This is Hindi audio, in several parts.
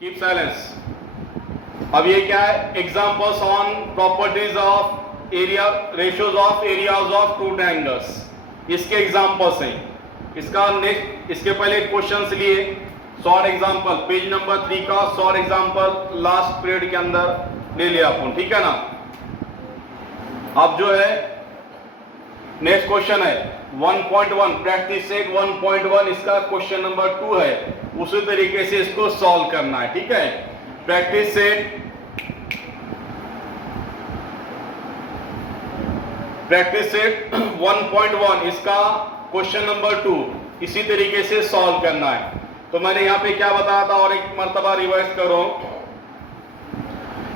Keep silence. अब ये क्या है? Examples on properties of area, ratios of areas of two triangles, इसके एग्जांपल्स हैं। इसका नेक्स्ट, इसके पहले क्वेश्चंस लिए शॉर्ट एग्जांपल, पेज नंबर 3 का शॉर्ट एग्जांपल लास्ट पीरियड के अंदर ले लिया अपन, ठीक है ना। अब जो है नेक्स्ट क्वेश्चन है 1.1 प्रैक्टिस सेट 1.1, इसका क्वेश्चन नंबर 2 है। उसी तरीके से इसको सॉल्व करना है, ठीक है। प्रैक्टिस सेट 1.1, इसका क्वेश्चन नंबर 2 इसी तरीके से सॉल्व करना है। तो मैंने यहां पे क्या बताया था, और एक मर्तबा रिवाइज करो।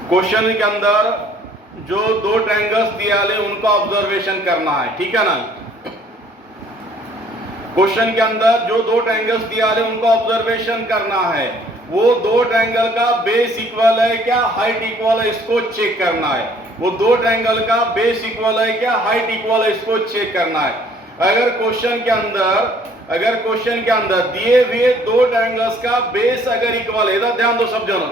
क्वेश्चन के अंदर जो दो ट्रायंगल्स दिया है उनका ऑब्जर्वेशन करना है, ठीक है ना। क्वेश्चन के अंदर जो दो ट्रायंगल्स दिया है उनका ऑब्जर्वेशन करना है। वो दो ट्रायंगल का बेस इक्वल है क्या, हाइट इक्वल है, इसको चेक करना है। वो दो ट्रायंगल का बेस इक्वल है क्या, हाइट इक्वल है, इसको चेक करना है। अगर क्वेश्चन के अंदर दिए हुए दो ट्रायंगल्स का बेस अगर इक्वल है, इधर ध्यान दो सब जनों,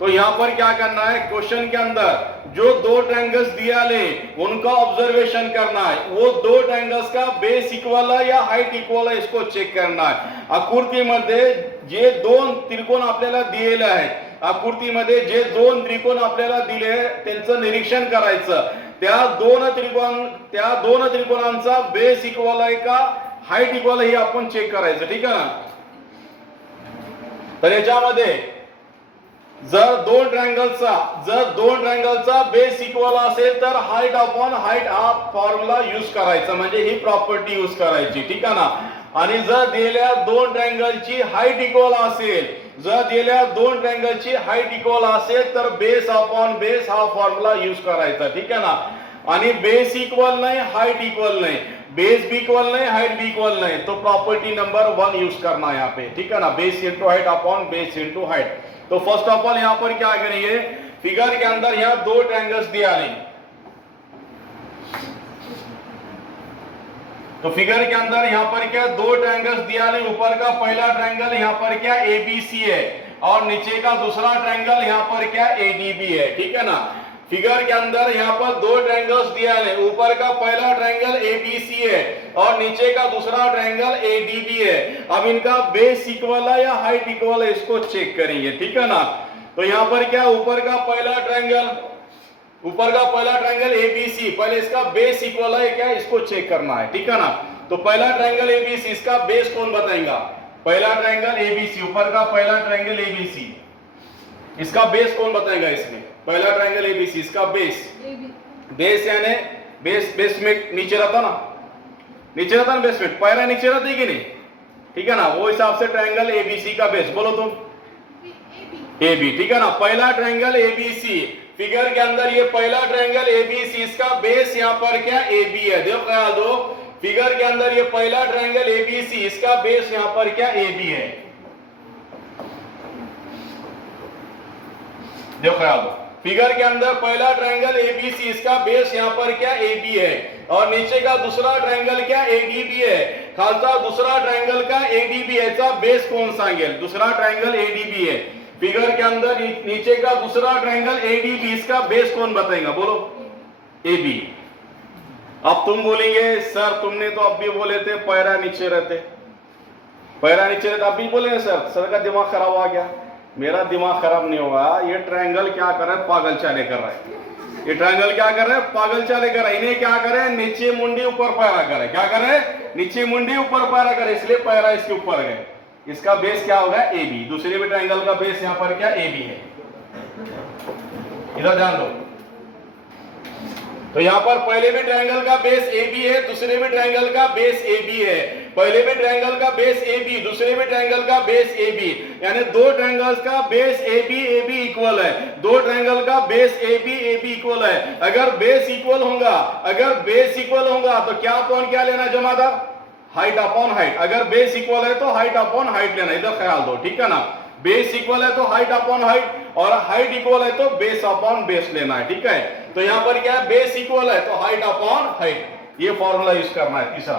तो यहां पर क्या करना है, क्वेश्चन के अंदर जो दो ट्रायंगल्स दिया ले उनका ऑब्जर्वेशन करना है। वो दो ट्रायंगल्स का बेस इक्वल है या हाइट इक्वल है, इसको चेक करना है। आकृतीमध्ये जे दोन त्रिकोण आपल्याला दिलेले आहेत, आकृतीमध्ये जे दोन त्रिकोण आपल्याला दिले त्यांचं निरीक्षण करायचं। त्या दोन त्रिकोणांचा बेस इक्वल आहे का, हाइट इक्वल आहे, हे आपण चेक करायचं, ठीक आहे ना। तर याच्यामध्ये जर दोन ट्रायंगलचा बेस इक्वल असेल तर हाइट अपॉन हाइट हा फॉर्म्युला यूज करायचा, म्हणजे ही प्रॉपर्टी यूज करायची, ठीक आहे ना। आणि जर दिलेल्या दोन ट्रायंगलची हाइट इक्वल असेल, तर बेस अपॉन बेस हा फॉर्म्युला यूज करायचा, ठीक आहे ना। आणि बेस इक्वल नाही, हाइट इक्वल नाही, बेस भी इक्वल नहीं, हाइट भी इक्वल नहीं, तो प्रॉपर्टी नंबर 1 यूज करना है यहाँ पे, ठीक है ना। Base into height upon base into height. तो फर्स्ट ऑफ ऑल यहाँ पर क्या करेंगे, फिगर के अंदर यहाँ दो ट्रायंगल्स दिया नहीं, तो फिगर के अंदर यहाँ पर क्या दो ट्रायंगल्स दिया नहीं। ऊपर का पहला ट्रायंगल यहाँ पर क्या ABC है, और नीचे का दूसरा ट्रायंगल यहाँ पर क्या ADB है, ठीक है ना। फिगर के अंदर यहाँ पर दो ट्रायंगल्स दिया है, ऊपर का पहला ट्रायंगल ABC है और नीचे का दूसरा ट्रायंगल ADB है। अब इनका बेस इक्वल है या हाइट इक्वल है, इसको चेक करेंगे, ठीक है ना। तो यहाँ पर क्या ऊपर का पहला ट्रायंगल ABC, पहले इसका बेस इक्वल है क्या, इसको चेक करना है, ठीक है ना। तो पहला ट्रायंगल ABC, इसका बेस कौन बताएगा, पहला ट्रायंगल ABC, ऊपर का पहला ट्रायंगल ABC, इसका बेस कौन बताएगा, इसमें पहला ट्रायंगल ABC, इसका बेस यानी बेसमेंट नीचे रहता ना, बेसमेंट पहला नीचे रहती कि नहीं, ठीक है ना। वो हिसाब से ट्रायंगल ABC का बेस बोलो तुम AB, ठीक है ना। पहला ट्रायंगल ABC, फिगर के अंदर ये पहला ट्रायंगल ABC, इसका बेस यहाँ पर क्या AB है, देखो ख्याल दो। फिगर के अंदर ये पहला ट्रायंगल ABC, इसका बेस यहाँ पर क्या AB है, देखो ख्याल दो। फिगर के अंदर पहला ट्रायंगल ABC, इसका बेस यहाँ पर क्या AB है, और नीचे का दूसरा ट्रायंगल क्या ADB है। खालचा दूसरा ट्रायंगल का ADB याचा बेस कौन सांगेल, दूसरा ट्रायंगल ADB है। फिगर के अंदर नीचे का दूसरा ट्रायंगल ADB, इसका बेस कौन बताएगा, बोलो AB। अब तुम बोलेंगे सर तुमने तो अब भी बोले थे पैरा नीचे रहते, अब भी बोले सर का दिमाग खराब आ गया। मेरा दिमाग खराब नहीं होगा, ये ट्रायंगल क्या कर रहा है, पागल चाले कर रहा है। ये ट्रायंगल क्या कर रहा है, पागल चाले कर रहा है। इन्हें क्या करे, नीचे मुंडी ऊपर पैरा करे, क्या करे, नीचे मुंडी ऊपर पैरा करे, इसलिए पैरा इसके ऊपर गए। इसका बेस क्या होगा AB, दूसरे भी ट्रायंगल का बेस यहाँ पर क्या AB है, इधर ध्यान दो। तो यहाँ पर पहले भी ट्रायंगल का बेस AB है, दूसरे भी ट्रायंगल का बेस AB है। पहले भी ट्रायंगल का बेस AB, दूसरे भी ट्रायंगल का बेस AB, यानी दो ट्रायंगल्स का बेस AB इक्वल है, दो ट्रायंगल का बेस AB इक्वल है। अगर बेस इक्वल होगा तो क्या अपॉन क्या लेना जमादार, हाइट अपॉन हाइट। अगर बेस इक्वल है तो हाइट अपॉन हाइट लेना, इधर ख्याल दो, ठीक है ना। बेस इक्वल है तो हाइट अपॉन हाइट, और हाइट इक्वल है तो बेस अपॉन बेस लेना है, ठीक है। तो यहां पर क्या है, बेस इक्वल है तो हाइट अपॉन हाइट, ये फॉर्मूला यूज करना है तीसरा।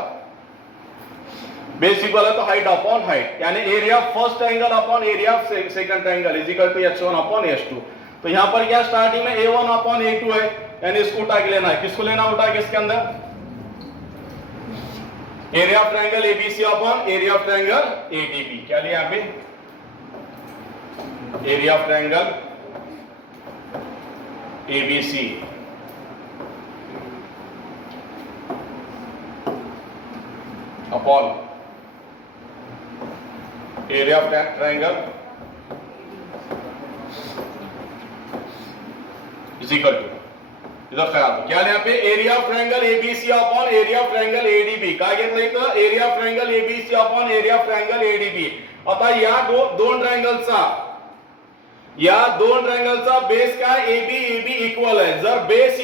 बेस इक्वल है तो हाइट अपॉन हाइट, यानी area first angle upon area second angle is equal to h1 upon h2। तो यहां पर क्या स्टार्टिंग में a1 अपॉन a2 है, यानी इसको उठा के लेना है। किसको लेना उठा के इसके अंदर? Area of triangle ABC upon area of triangle ADB. क्या लिया यहाँ पे? Area of triangle ABC upon area of triangle is equal to, इधर ख्याल क्या है यहाँ पे? Area of triangle ABC upon area of triangle ADB. काय घेतलं इथं? Area of triangle ABC upon area of triangle ADB. आता या दोन ट्रायंगलचा बेस काय? एबी एबी इक्वल आहे। जर बेस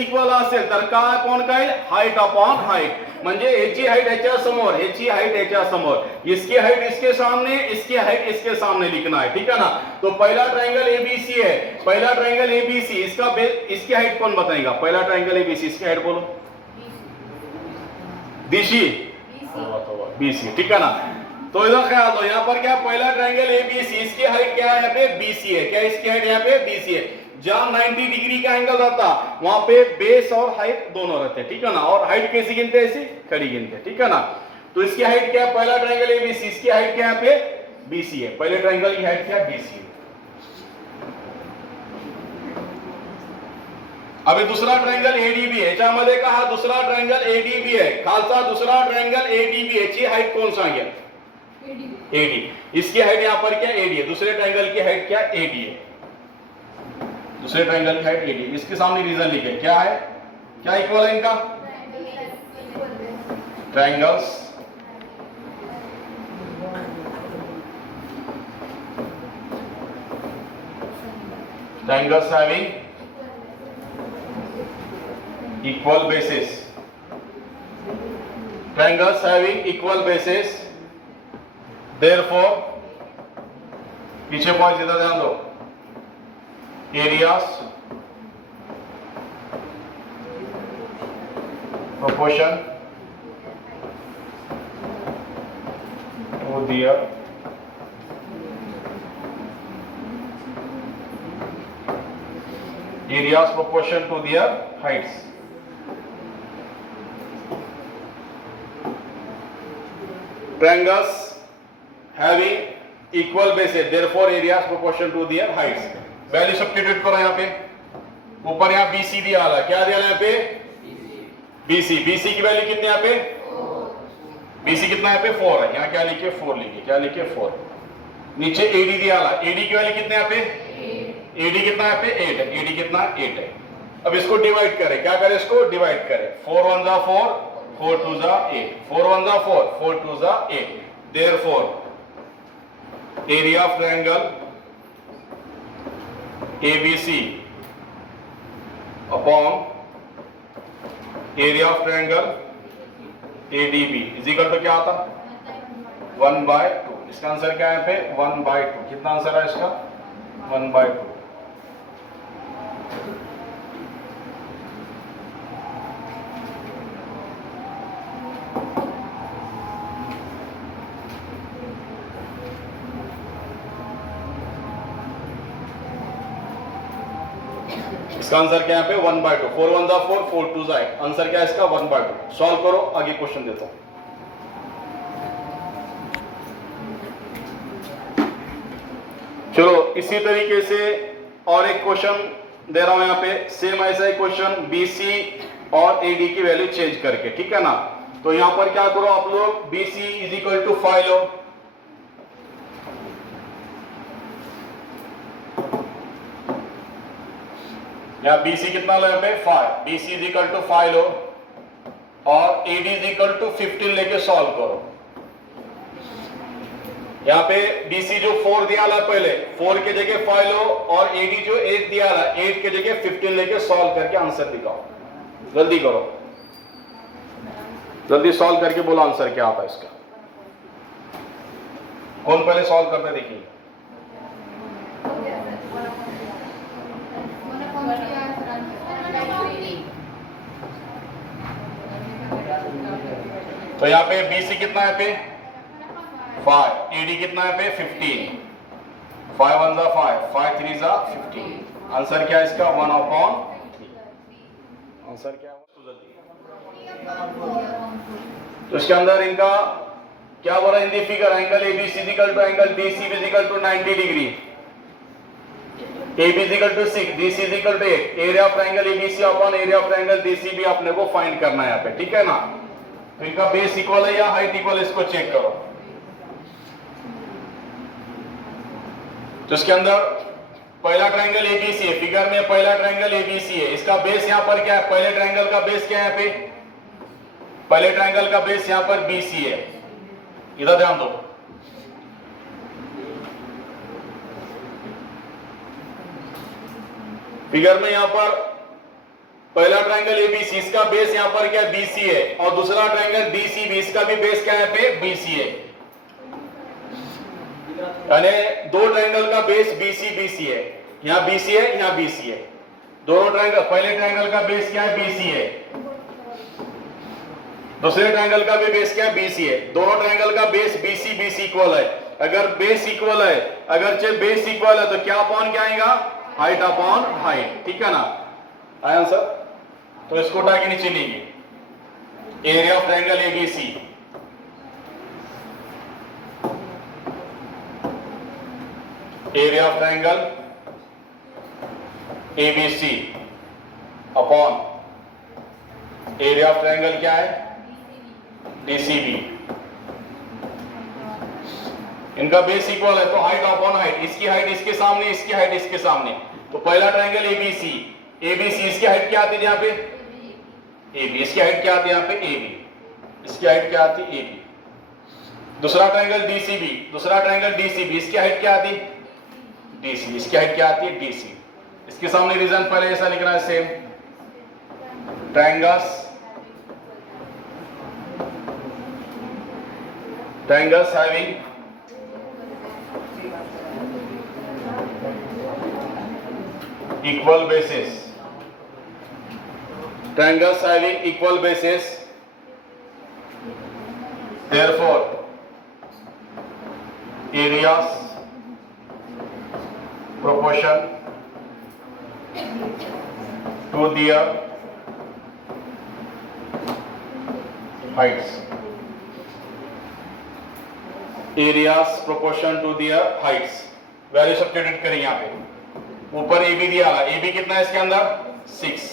इक्वल असेल तर काय अपॉन काय? Height upon height. म्हणजे याची हाइट याच्या समोर, याची हाइट याच्या समोर, इसकी हाइट इसके सामने, इसकी हाइट इसके सामने लिखना है, ठीक है ना। तो पहला ट्रायंगल एबीसी है, पहला ट्रायंगल एबीसी, इसका बेस, इसकी हाइट कौन बताएगा? पहला ट्रायंगल एबीसी, इसकी हाइट बोलो। बीसी, ठीक है ना। तो इधर ख्याल दो, यहाँ पर क्या? पहला ट्रायंगल एबीसी, इसकी हाइट क्या है? यहाँ पे बीसी है। क्या इसकी हाइट यहाँ पे? बीसी है। जहां 90 डिग्री का एंगल रहता वहां पे बेस और हाइट दोनों रहते, ठीक है ना। और हाइट कैसी गिनते हैं? ऐसी खड़ी गिनते, ठीक है ना। तो इसकी हाइट क्या है? पहला ट्रायंगल एबीसी, इसकी हाइट क्या है? यहाँ पे बीसी है। पहले ट्रायंगल की हाइट क्या? बीसी है। अभी दूसरा ट्रायंगल एडीबी है, याच्यामध्ये कहा दूसरा ट्रायंगल एडीबी है, खालचा दूसरा ट्रायंगल एडीबी, याची हाइट कौन सांगेल? एडी। इसकी हाइट यहां पर क्या? एडी है। दूसरे ट्रायंगल की हाइट क्या? एडी है। दूसरे ट्रायंगल की हाइट एडी। इसके सामने रीजन लिखे, क्या है? क्या इक्वल है इनका? Triangles having equal bases, triangles having equal bases, therefore पीछे पॉइंट इधर ध्यान दो, areas proportion to their areas proportion to their heights. Triangles having equal bases, therefore areas proportion to their heights. Value substitute करो यहाँ पे। ऊपर यहाँ BC दिया है, क्या दिया यहाँ पे? BC। BC की वैल्यू कितनी यहाँ पे? BC कितना यहाँ पे? 4 है। यहाँ क्या लिखे? 4 लिखे। क्या लिखे? 4। नीचे AD दिया है, AD की वैल्यू कितने यहाँ पे? AD कितना यहाँ पे? 8 है। AD कितना? 8 है। अब इसको डिवाइड करें, क्या करें? इसको डिवाइड करें। 4 1 जा 4, 4 2 जा 8, 4 1 जा 4, 4 2 जा 8। Therefore, area of triangle ABC upon area of triangle ADB is equal to क्या आता? 1/2। इसका आंसर क्या है यहाँ पे? 1/2। कितना आंसर है इसका? 1/2। इसका आंसर क्या है यहाँ पे? 1/2। 4 1 जा 4, 4 2 जा 8। आंसर क्या है इसका? 1/2। सॉल्व करो, आगे क्वेश्चन देता हूं। चलो इसी तरीके से और एक क्वेश्चन दे रहा हूं यहाँ पे, सेम ऐसा ही क्वेश्चन BC और AD की वैल्यू चेंज करके, ठीक है ना। तो यहां पर क्या करो आप लोग? BC इज इक्वल टू 5 लो, यहाँ BC कितना लो? यहाँ पे 5। BC इज इक्वल टू 5 लो और AD इज इक्वल टू 15 लेके सॉल्व करो। यहाँ पे BC जो 4 दिया है पहले, 4 के जगह 5 लो और AD जो 8 दिया है, 8 के जगह 15 लेके सॉल्व करके आंसर दिखाओ। जल्दी करो, जल्दी सॉल्व करके बोलो आंसर क्या आता है इसका। कौन पहले सॉल्व करते देखिए। तो यहाँ पे BC कितना है पे 5, AD कितना है पे 15, 5 1 जा 5, 5 3 जा 15। आंसर क्या है इसका 1/3। आंसर क्या है? तो इसके अंदर इनका क्या बोला in the figure, angle ABC equal to angle DC equal to 90 degree, AB equal to 6, DC equal to 8, area of triangle ABC upon area of triangle DC भी आपने को फाइंड करना है यहाँ पे, ठीक है ना। तो इनका बेस इक्वल है या हाइट इक्वल, इसको चेक करो। तो इसके अंदर पहला ट्रायंगल ABC है, फिगर में पहला ट्रायंगल ABC है, इसका बेस यहाँ पर क्या है, पहले ट्रायंगल का बेस क्या है यहाँ पे, पहले ट्रायंगल का बेस यहाँ पर BC है। इधर ध्यान दो, फिगर में यहां पर पहला ट्रायंगल ABC, इसका बेस यहां पर क्या BC है, और दूसरा ट्रायंगल DCB, इसका भी बेस क्या है पे BC है। यानी दो ट्रायंगल का बेस BC है, यहां BC है, यहां BC है। दोनों ट्रायंगल, पहले ट्रायंगल का बेस क्या है BC है, दूसरे ट्रायंगल का भी बेस क्या है BC है। दोनों ट्रायंगल का बेस BC इक्वल है। अगर बेस इक्वल है, अगर चाहे बेस इक्वल है तो क्या अपॉन क्या आएगा, हाइट अपॉन हाइट, ठीक है ना। आया आंसर? तो इसको उठा के नीचे लेंगे, area of triangle ABC, area of triangle ABC upon area of triangle क्या है DCB। इनका बेस इक्वल है तो हाइट अपॉन हाइट, इसकी हाइट इसके सामने, इसकी हाइट इसके सामने। तो पहला ट्रायंगल ABC, इसकी हाइट क्या आती है यहाँ पे AB, इसकी हाइट क्या आती है यहाँ पे AB, इसकी हाइट क्या आती है AB। दूसरा ट्रायंगल DCB, दूसरा ट्रायंगल DCB, इसकी हाइट क्या आती है DC, इसकी हाइट क्या आती है DC। इसके सामने रीजन पहले ऐसा लिखना है same, triangles having equal bases, triangles having equal bases, therefore areas proportion to their heights, areas proportion to their heights. Value substitute करें यहाँ पे, ऊपर AB दिया है, AB कितना है इसके अंदर 6,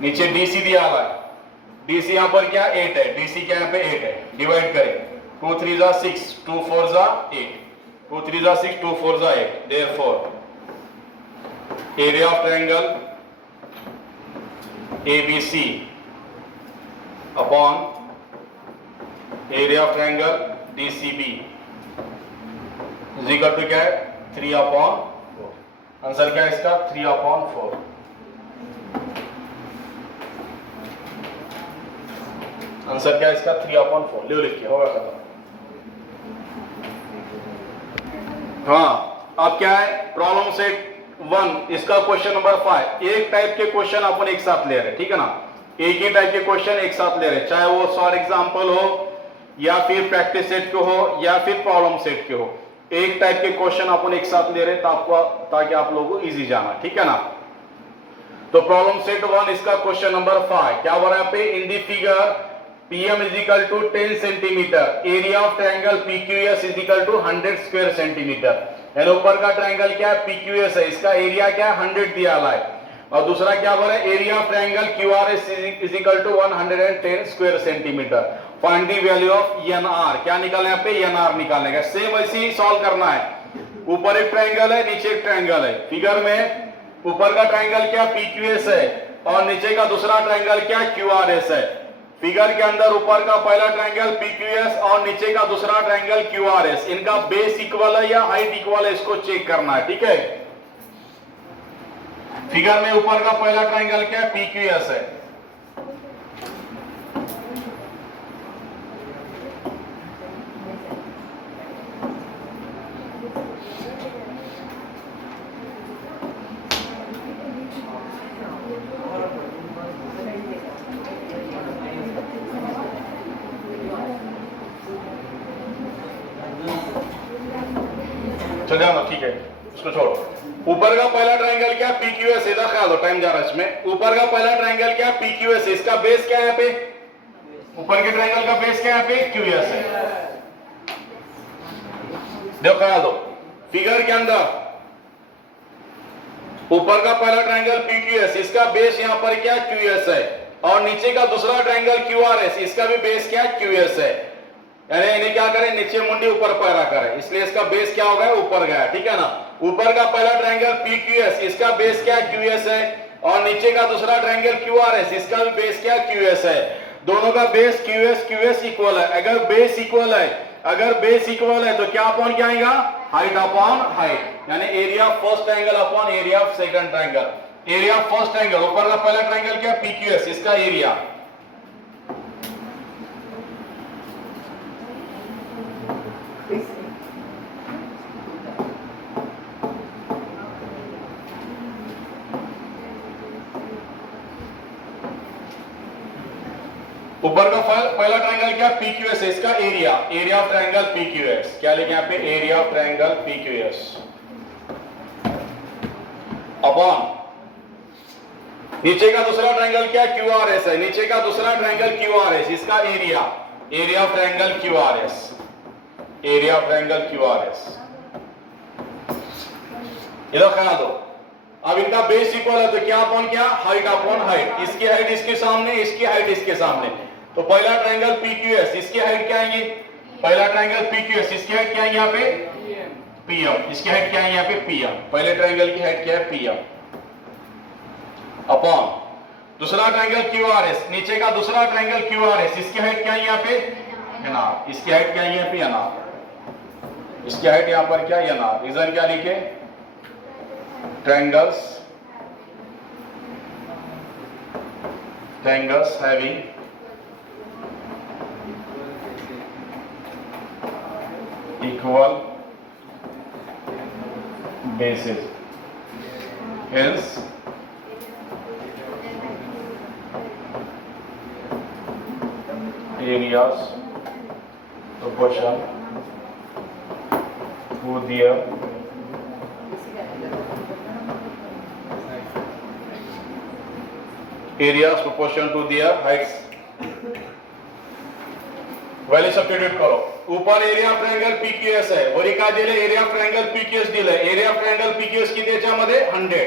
नीचे DC दिया है, DC यहाँ पर क्या 8 है, DC क्या यहाँ पे 8 है। डिवाइड करें, 2 3 जा 6, 2 4 जा 8, 2 3 जा 6, 2 4 जा 8। Therefore area of triangle ABC upon area of triangle DCB is equal to क्या है 3/4। आंसर क्या है इसका 3/4। आंसर क्या है इसका 3/4। ले लिखिए, होगा खत्म। हाँ, अब क्या है प्रॉब्लम सेट 1, इसका क्वेश्चन नंबर 5। एक टाइप के क्वेश्चन अपन एक साथ ले रहे हैं, ठीक है ना। एक ही टाइप के क्वेश्चन एक साथ ले रहे हैं, चाहे वो शॉर्ट एग्जांपल हो या फिर प्रैक्टिस सेट के हो या फिर प्रॉब्लम सेट के हो। एक टाइप के क्वेश्चन अपन एक साथ ले रहे हैं ताकि आप लोगों को इजी जाना, ठीक है ना। तो प्रॉब्लम सेट 1, इसका क्वेश्चन नंबर 5 क्या हो रहा है पे, in the figure PM is equal to 10 centimetre, area of triangle PQS is equal to 100 square centimetre. यानी ऊपर का ट्रायंगल क्या है PQS है, इसका एरिया क्या है 100 दिया हुआ है, और दूसरा क्या बोला है area of triangle QRS is equal to 110 square centimetre. Find the value of NR, क्या निकालना है यहाँ पे NR निकालने का। सेम ऐसे ही सॉल्व करना है, ऊपर एक ट्रायंगल है नीचे एक ट्रायंगल है। फिगर में ऊपर का ट्रायंगल क्या PQS है और नीचे का दूसरा ट्रायंगल क्या QRS है। फिगर के अंदर ऊपर का पहला ट्रायंगल PQS और नीचे का दूसरा ट्रायंगल QRS, इनका बेस इक्वल है या हाइट इक्वल है, इसको चेक करना है, ठीक है। फिगर में ऊपर का पहला ट्रायंगल क्या PQS है, चल जाना, ठीक है, उसको छोड़। ऊपर का पहला ट्रायंगल क्या, PQS, इधर ख्याल दो, टाइम जा रहा है इसमें। ऊपर का पहला ट्रायंगल क्या, PQS, इसका बेस क्या है यहाँ पे, ऊपर के ट्रायंगल का बेस क्या है यहाँ पे, QS है। देखो ख्याल दो, फिगर के अंदर ऊपर का पहला ट्रायंगल PQS, इसका बेस यहां पर क्या, QS है, और नीचे का दूसरा ट्रायंगल QRS, इसका भी बेस क्या, QS है। यानी इन्हें क्या करें, नीचे मुंडी ऊपर पैरा करें, इसलिए इसका बेस क्या हो गया, ऊपर गया, ठीक है ना। ऊपर का पहला ट्रायंगल PQS, इसका बेस क्या, QS है, और नीचे का दूसरा ट्रायंगल QRS, इसका भी बेस क्या, QS है। दोनों का बेस QS इक्वल है। अगर बेस इक्वल है, अगर बेस इक्वल है तो क्या अपॉन क्या आएगा, हाइट अपॉन हाइट, यानी area of first triangle upon area of second triangle. Area of first triangle, ऊपर का पहला ट्रायंगल क्या, PQS, इसका एरिया, ऊपर का पहला ट्रायंगल क्या, PQS है, इसका area, area of triangle PQS, क्या लिखे यहाँ पे, area of triangle PQS upon नीचे का दूसरा ट्रायंगल क्या, QRS है, नीचे का दूसरा ट्रायंगल QRS, इसका area, area of triangle QRS, area of triangle QRS। इधर ख्याल दो, अब इनका बेस इक्वल है तो क्या अपॉन क्या, हाइट अपॉन हाइट, इसकी हाइट इसके सामने, इसकी हाइट इसके सामने। तो पहला ट्रायंगल PQS, इसकी हाइट क्या आएगी, पहला ट्रायंगल PQS, इसकी हाइट क्या है यहाँ पे, PM, इसकी हाइट क्या है यहाँ पे, PM, पहले ट्रायंगल की हाइट क्या है, PM अपॉन दूसरा ट्रायंगल QRS, नीचे का दूसरा ट्रायंगल QRS, इसकी हाइट क्या है यहाँ पे, NR, इसकी हाइट क्या है यहाँ पे, NR, इसकी हाइट यहाँ पर क्या, NR। रीजन क्या लिखे, triangles having equal bases, hence areas proportion to their areas proportion to their heights। Value substitute करो, ऊपर एरिया ऑफ ट्रायंगल PQS आहे, वरी काय दिले, एरिया ऑफ ट्रायंगल PQS दिले, एरिया ऑफ ट्रायंगल PQS किती याच्यामध्ये 100,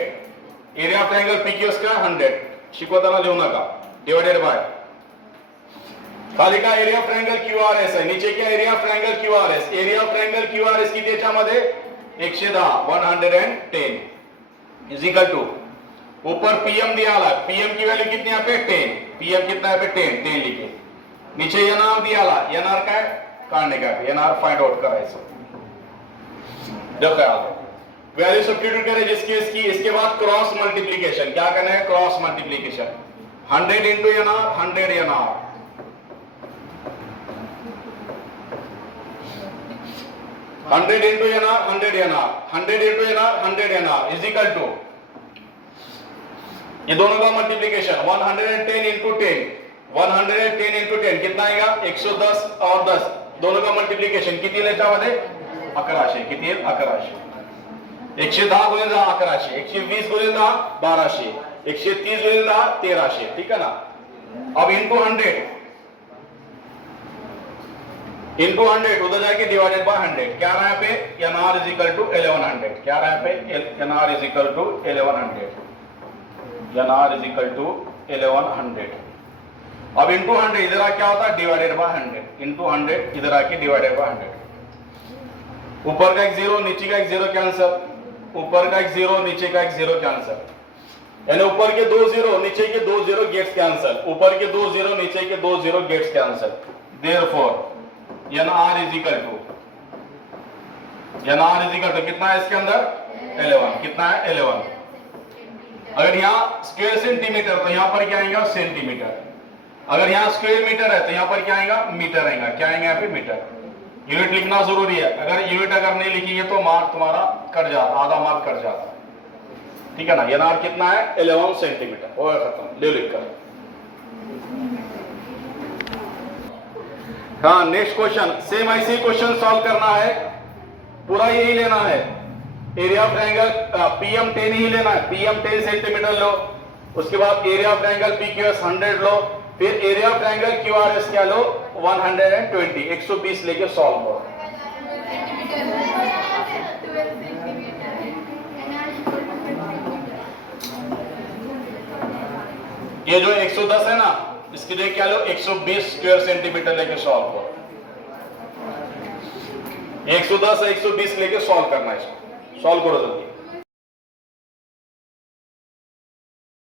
एरिया ऑफ ट्रायंगल PQS का 100, शिकवताना लिहू नका, डिवाइडेड बाय खाली का एरिया ऑफ ट्रायंगल QRS आहे, नीचे क्या area of triangle QRS, area of triangle QRS किती याच्यामध्ये 110, 110 इज इक्वल टू ऊपर PM दिया ला, PM की वैल्यू कितनी यहाँ पे 10, PM कितना है पे 10 लिखे, नीचे NR दिया ला, NR काय काढणे का, NR फाइंड आउट करायचं। देखो वैल्यू सब्स्टिट्यूट करें जिसकी इसकी, इसके बाद क्रॉस मल्टीप्लिकेशन, क्या करना है, cross multiplication, 100 into NR 100 NR, 100 into NR 100 NR, 100 into NR 100 NR is equal to, ये दोनों का मल्टीप्लिकेशन 110 इंटू 10, 110 इंटू 10 कितना आएगा, 110 और 10, दोनों का मल्टीप्लिकेशन किती याच्यामध्ये 1100, किती आहे 1100, 110 गुणिले 10 1100, 120 गुणिले 10 1200, 130 गुणिले 10 1300, ठीक है ना। अब इंटू 100 उधर जाके डिवाइडेड बाय 100, क्या रहा है पे, NR इज इक्वल टू 1100, क्या रहा है पे, NR is equal to 1100, NR is equal to 1100। अब इंटू 100 इधर आ क्या होता है, डिवाइडेड बाय 100, इंटू 100 इधर आके डिवाइडेड बाय 100, ऊपर का एक जीरो नीचे का एक जीरो कैंसिल, ऊपर का एक जीरो नीचे का एक जीरो कैंसिल, यानी ऊपर के 2 जीरो नीचे के 2 जीरो गेट्स कैंसिल, ऊपर के 2 जीरो नीचे के 2 zero gets cancel, therefore NR is equal to, NR is equal to कितना है इसके अंदर 11, कितना है 11। अगर यहाँ स्क्वायर सेंटीमीटर तो यहाँ पर क्या आएगा सेंटीमीटर, अगर यहाँ स्क्वायर मीटर है तो यहाँ पर क्या आएगा मीटर आएगा, क्या आएगा यहाँ पे मीटर। यूनिट लिखना जरूरी है, अगर यूनिट अगर नहीं लिखेंगे तो मार्क तुम्हारा कट जाता, आधा मार्क कट जाता, ठीक है ना। NR कितना है 11 सेंटीमीटर, हो गया खत्म, ले लिख कर। हाँ नेक्स्ट क्वेश्चन, सेम ऐसे ही क्वेश्चन सॉल्व करना है, पूरा यही लेना है। एरिया ऑफ ट्रायंगल PM 10 ही लेना है, PM 10 सेंटीमीटर लो, उसके बाद एरिया ऑफ ट्रायंगल PQS 100 लो, फिर एरिया ऑफ ट्रायंगल QRS क्या लो 120, 120 लेके सॉल्व करो। ये जो 110 है ना, इसके लिए क्या लो 120 स्क्वायर सेंटीमीटर लेके सॉल्व करो। 110 120 लेके सॉल्व करना है, इसको सॉल्व करो जल्दी।